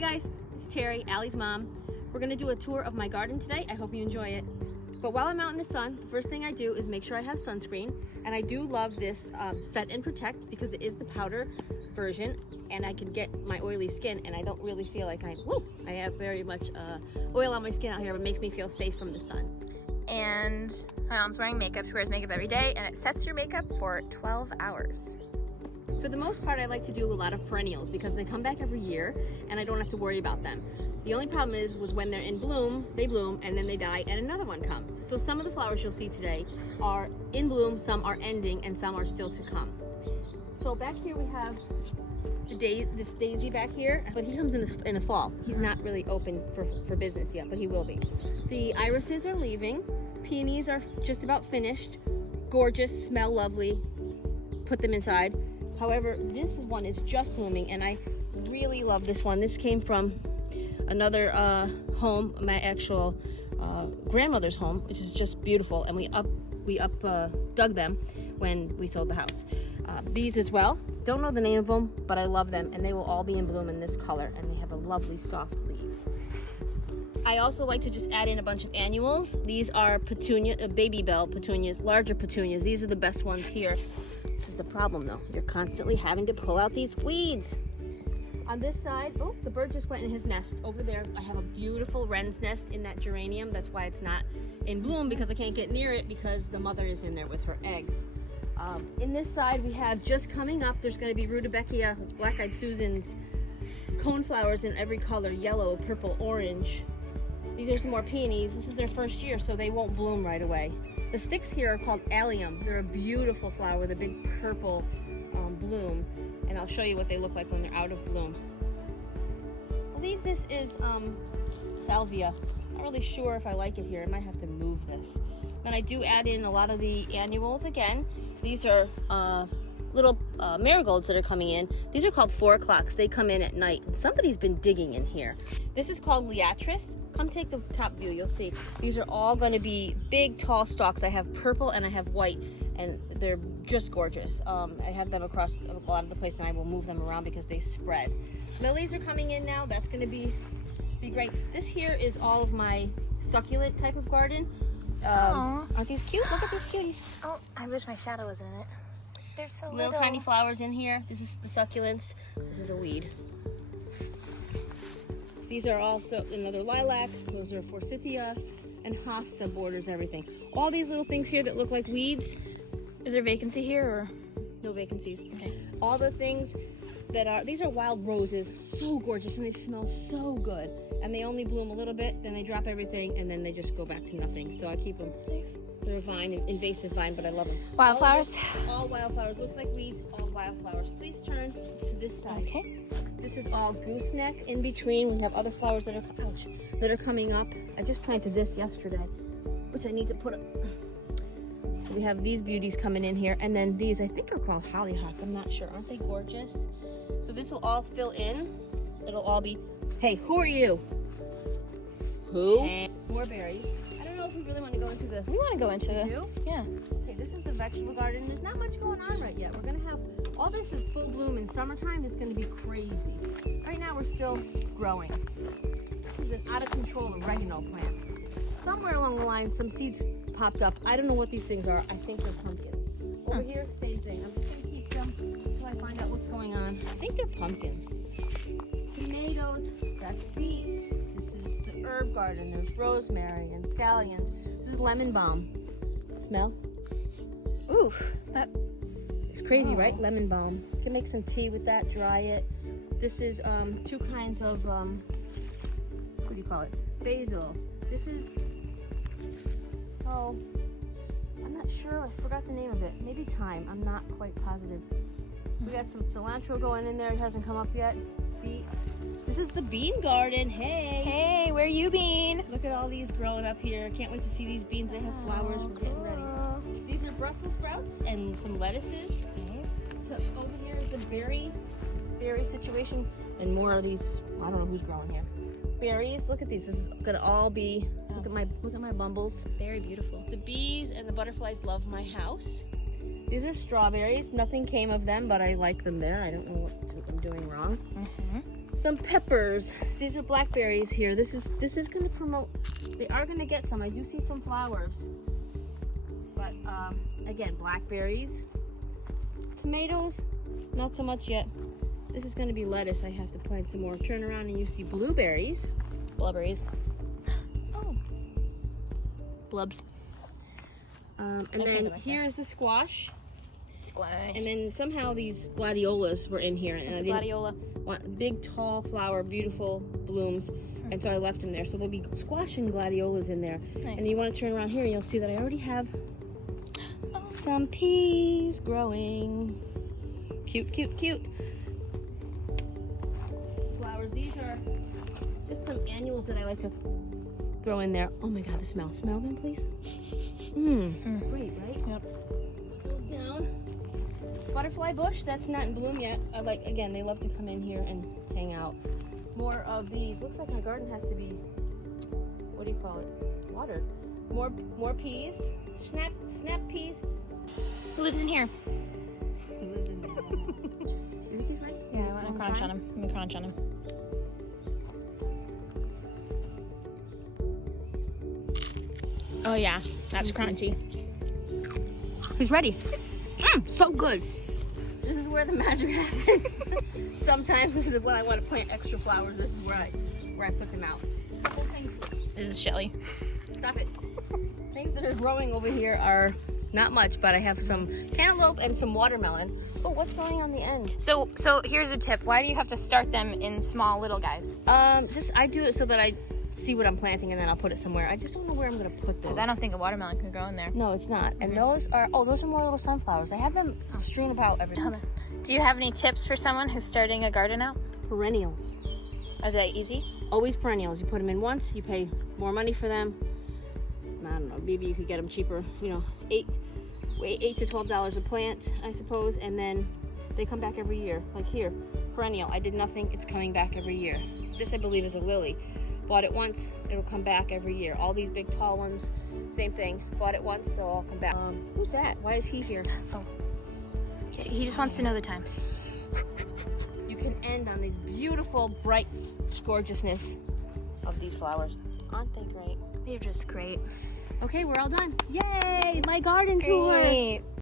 Hi guys, it's Teri, Allie's mom. We're gonna do a tour of my garden today. I hope you enjoy it. But while I'm out in the sun, the first thing I do is make sure I have sunscreen. And I do love this Set and Protect because it is the powder version and I can get my oily skin and I don't really feel like I have very much oil on my skin out here, but it makes me feel safe from the sun. And my mom's wearing makeup. She wears makeup every day and it sets your makeup for 12 hours. For the most part, I like to do a lot of perennials because they come back every year and I don't have to worry about them. The only problem was when they're in bloom, they bloom and then they die and another one comes. So some of the flowers you'll see today are in bloom, some are ending, and some are still to come. So back here we have this daisy back here, but he comes in the fall. He's not really open for business yet, but he will be. The irises are leaving. Peonies are just about finished. Gorgeous, smell lovely. Put them inside. However, this one is just blooming and I really love this one. This came from another home, my actual grandmother's home, which is just beautiful, and we dug them when we sold the house. These as well, don't know the name of them, but I love them, and they will all be in bloom in this color, and they have a lovely soft leaf. I also like to just add in a bunch of annuals. These are baby bell petunias, larger petunias. These are the best ones here. This is the problem though, you're constantly having to pull out these weeds. On this side, oh, the bird just went in his nest. Over there, I have a beautiful wren's nest in that geranium. That's why it's not in bloom, because I can't get near it because the mother is in there with her eggs. In this side, we have just coming up, there's gonna be rudbeckia, it's black-eyed Susans, coneflowers in every color, yellow, purple, orange. These are some more peonies. This is their first year, so they won't bloom right away. The sticks here are called allium. They're a beautiful flower with a big purple bloom. And I'll show you what they look like when they're out of bloom. I believe this is Salvia. Not really sure if I like it here. I might have to move this. Then I do add in a lot of the annuals again. These are little marigolds that are coming in. These are called 4 o'clocks. They come in at night. Somebody's been digging in here. This is called Liatris. Come take the top view, you'll see. These are all going to be big, tall stalks. I have purple and I have white, and they're just gorgeous. I have them across a lot of the place, and I will move them around because they spread. Lilies are coming in now. That's going to be great. This here is all of my succulent type of garden. Aren't these cute? Look at these cuties. Oh, I wish my shadow was in it. They're so little. Tiny flowers in here. This is the succulents. This is a weed. These are also another lilac. Those are forsythia, and hosta borders everything. All these little things here that look like weeds. Is there vacancy here or? No vacancies. Okay. All the things these are wild roses, so gorgeous, and they smell so good. And they only bloom a little bit, then they drop everything, and then they just go back to nothing. So I keep them. Nice. They're a vine, an invasive vine, but I love them. Wildflowers? All wildflowers. Looks like weeds, all wildflowers. Please turn to this side. Okay. This is all gooseneck. In between, we have other flowers that are coming up. I just planted this yesterday, which I need to put up. So we have these beauties coming in here, and then these I think are called hollyhock. I'm not sure. Aren't they gorgeous? So this will all fill in. It'll all be. Hey, who are you? Who? And more berries. I don't know if we really want to go into the. We want to go into the. Do? Yeah. Okay, this is the vegetable garden. There's not much going on right yet. We're gonna have all this is full bloom in summertime. It's gonna be crazy. Right now we're still growing. This is an out of control oregano plant. Somewhere along the line, some seeds popped up. I don't know what these things are. I think they're pumpkins. Over here, same thing. I'm just gonna keep them until I find out what's going on. I think they're pumpkins. Tomatoes, that's beets. This is the herb garden. There's rosemary and scallions. This is lemon balm. Smell? Ooh, it's crazy, right? Lemon balm. You can make some tea with that, dry it. This is 2 kinds of, what do you call it? Basil. This is, I'm not sure. I forgot the name of it. Maybe thyme. I'm not quite positive. We got some cilantro going in there. It hasn't come up yet. This is the bean garden. Hey. Hey, where you been? Look at all these growing up here. Can't wait to see these beans. They have flowers. We're getting ready. These are Brussels sprouts and some lettuces. Nice. So over here is the berry situation, and more of these. I don't know who's growing here. Berries. Look at these. This is gonna all be. Look at my bumbles. Very beautiful. The bees and the butterflies love my house. These are strawberries. Nothing came of them, but I like them there. I don't know what I'm doing wrong. some peppers. These are blackberries here. This is gonna promote. They are gonna get some. I do see some flowers, but again, blackberries, tomatoes, not so much yet. This is gonna be lettuce. I have to plant some more. Turn around and you see blueberries, blubberries. Oh, blubs. And then here's the squash. And then somehow these gladiolas were in here, and I didn't want big, tall flower, beautiful blooms, and so I left them there. So there'll be squash and gladiolas in there. Nice. And you want to turn around here, and you'll see that I already have some peas growing. Cute, cute, cute. Flowers. These are just some annuals that I like to throw in there. Oh my God, the smell! Smell them, please. Great, right? Yep. Put those down. Butterfly bush, that's not in bloom yet. Again, they love to come in here and hang out. More of these. Looks like my garden has to be, what do you call it? Watered. More peas. Snap peas. Who lives in here? He lives in there. Is he right? Yeah, I want to crunch on him. Let me crunch on him. Oh yeah, that's crunchy. He's ready. So good. This is where the magic happens. Sometimes this is when I want to plant extra flowers. This is where I put them out. Couple things. This is Shelly. Stop it. Things that are growing over here are not much, but I have some cantaloupe and some watermelon. Oh, what's growing on the end? So here's a tip. Why do you have to start them in small little guys? I do it so that I see what I'm planting and then I'll put it somewhere. I just don't know where I'm gonna put those. Because I don't think a watermelon can grow in there. No, it's not. And those are more little sunflowers. I have them strewn about everywhere. Do you have any tips for someone who's starting a garden out? Perennials. Are they easy? Always perennials. You put them in once, you pay more money for them. I don't know, maybe you could get them cheaper, $8 to $12 a plant, I suppose, and then they come back every year. Like here, perennial. I did nothing, it's coming back every year. This, I believe, is a lily. Bought it once, it'll come back every year. All these big tall ones, same thing. Bought it once, they'll all come back. Who's that? Why is he here? Oh, he just wants to know the time. You can end on these beautiful, bright gorgeousness of these flowers. Aren't they great? They're just great. Okay, we're all done. Yay! My garden tour! Great.